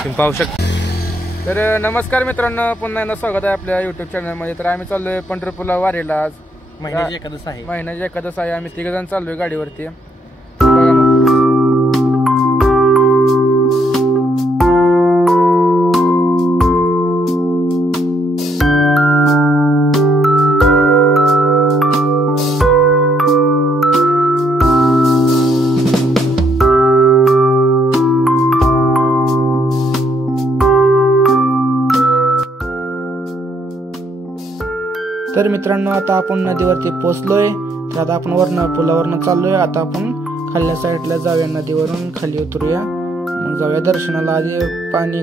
तुम्ही पाहू शकता। तर नमस्कार मित्रांनो, पुन्हा एकदा स्वागत आहे आपल्या यूट्यूब चॅनलमध्ये। तर आम्ही चाललोय पंढरपूरला वारीला। आज महिन्याची एकादश आहे। महिन्याची एकादश आहे। आम्ही 3 जण चाललोय गाडीवरती। तर मित्रांनो, आता आपण नदीवरती पोहोचलोय। तर आता आपण पुलावरनं चाललोय। आता आपण खालच्या साईडला जाऊया, नदीवरून खाली उतरूया, मग जाऊया दर्शनाला। आधी पाणी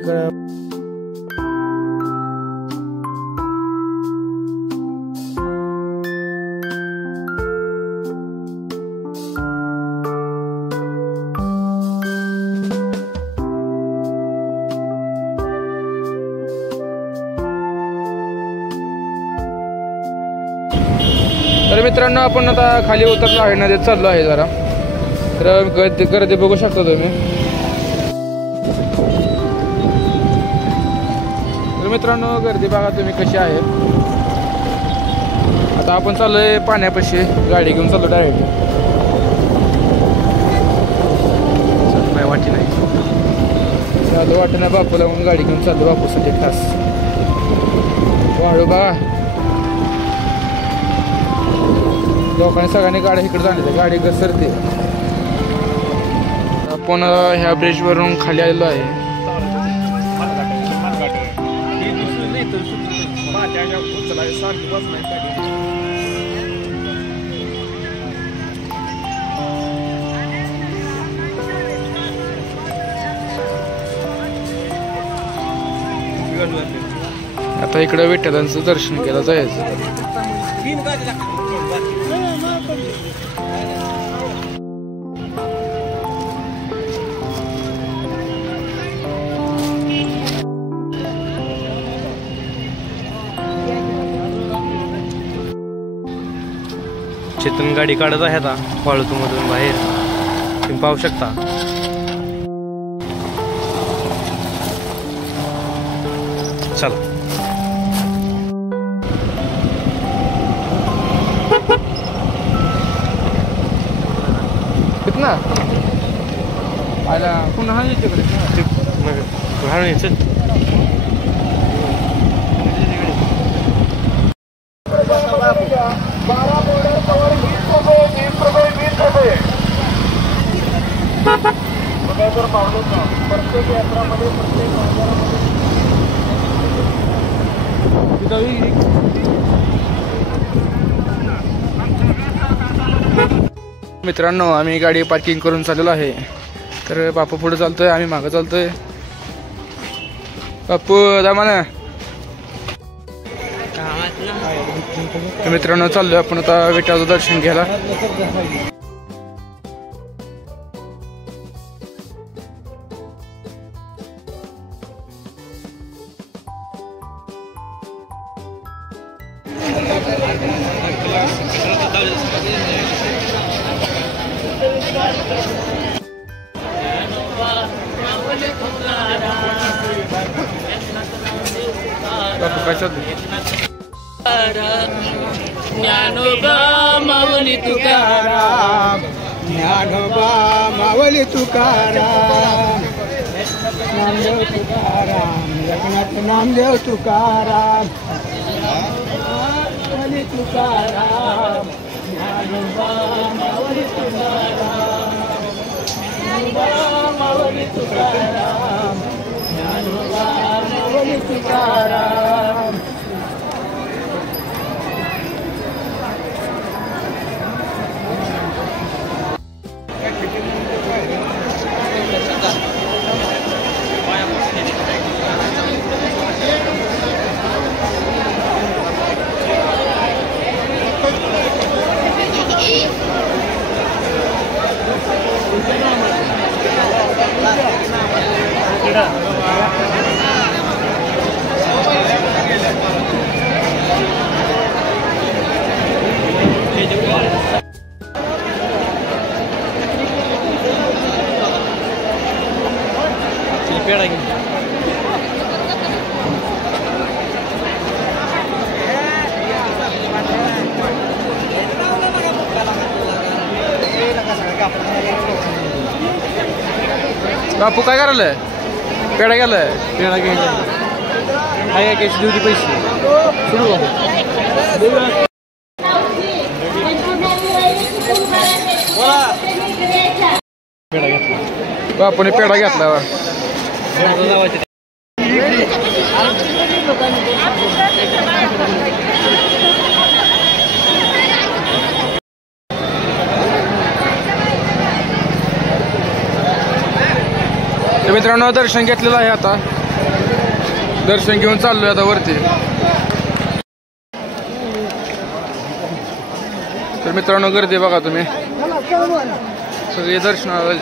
तर मित्रांनो, आपण आता खाली उतरलो आहे, नदीत चाललो आहे जरा। तर गर्दी बघू शकता तुम्ही। तर मित्रांनो, गर्दी बघा तुम्ही कशी आहे। आता आपण चाललोय पाण्यापाशी, गाडी घेऊन चाललो डायरेक्ट। नाही वाटी नाही चालू वाटत नाही बापूला, म्हणून गाडी घेऊन चाललो बापूसाठी खास। वाळू बघा, लोकांनी सगळ्यांनी गाड्या इकडे जाण्याच्या, गाडी घसरते। आपण ह्या ब्रिज वरून खाली आलेलो आहे। आता इकडे विठ्ठलांचं दर्शन केलं जायचं। शेतून गाडी काढत आहे आता वाळूतून बाहेर, तुम्ही पाहू शकता। चला कितना आला पुन्हा तिकडे मित्रांनो, आम्ही गाडी पार्किंग करून चाललेलो आहे। तर बापू पुढे चालतोय, आम्ही मागे चालतोय। बापू दामाना। तर मित्रांनो, चाललोय आपण आता विठ्ठलाचं दर्शन घ्यायला। बापू काय चाललंय? ज्ञानोबा माऊली तुकाराम, ज्ञानोबा माऊली तुकाराम, नामदेव तुकाराम, एकनाथ नामदेव तुकाराम, माऊली तुकाराम, ज्ञानोबा माऊली तुकाराम, ज्ञानोबा माऊली तुकाराम, ज्ञानोबा माऊली तुकाराम। पेड़ा बापू काय करायलाय? पेढा गेलाय. पेढा घ्यायचा आहे कॅश देऊ दे पैसे सुरू पेढा घेतला. बापूने पेढा घेतला. तर मित्रांनो दर्शन घेतलेलं आहे. आता दर्शन घेऊन चाललोय आता वरती. तर मित्रांनो गर्दी बघा तुम्ही, सगळे दर्शनाला.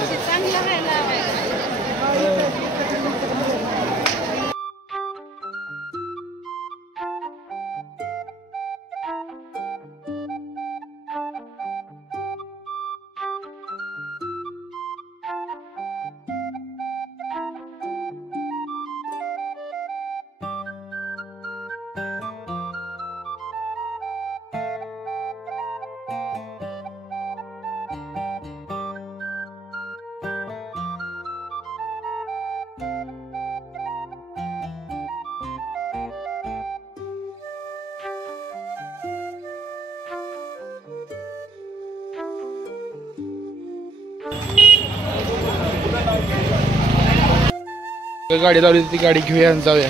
गाडी लावली ती गाडी घेऊया आणि जाऊया.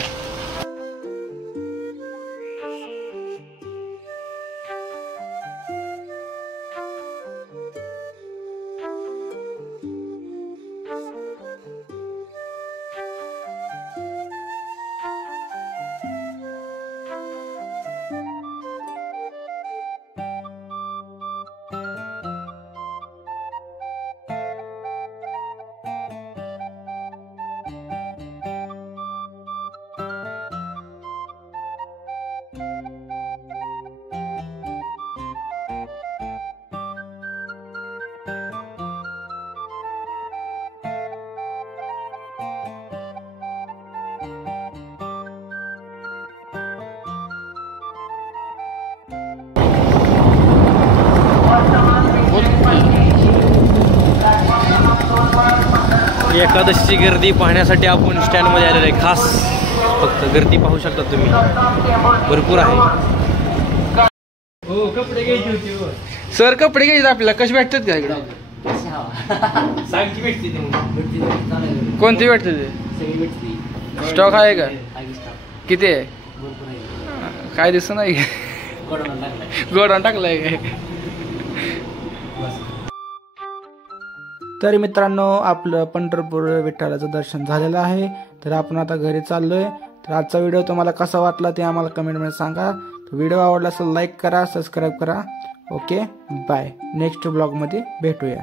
एकादशीची गर्दी पाहण्यासाठी आपण स्टँडमध्ये आलेलो आहे. खास फक्त गर्दी पाहू शकता तुम्ही, भरपूर आहे. हो कपडे घ्यायचे होते सर. कपडे घ्यायचे आपल्याला. कशी भेटतात का इकडे? सांगची भेटते कोणती भेटते ते? स्टॉक आहे का? किती आहे? काय दिसत नाही. गोडाऊन टाकलाय काय? तर मित्रांनो आपलं पंढरपूर विठ्ठलाचं दर्शन झालेलं आहे. तर आपण आता घरी चाललोय. तर आजचा व्हिडिओ तुम्हाला कसा वाटला ते आम्हाला कमेंटमध्ये सांगा. व्हिडिओ आवडला असेल लाईक करा, सबस्क्राईब करा. Okay bye. नेक्स्ट ब्लॉगमध्ये भेटूया.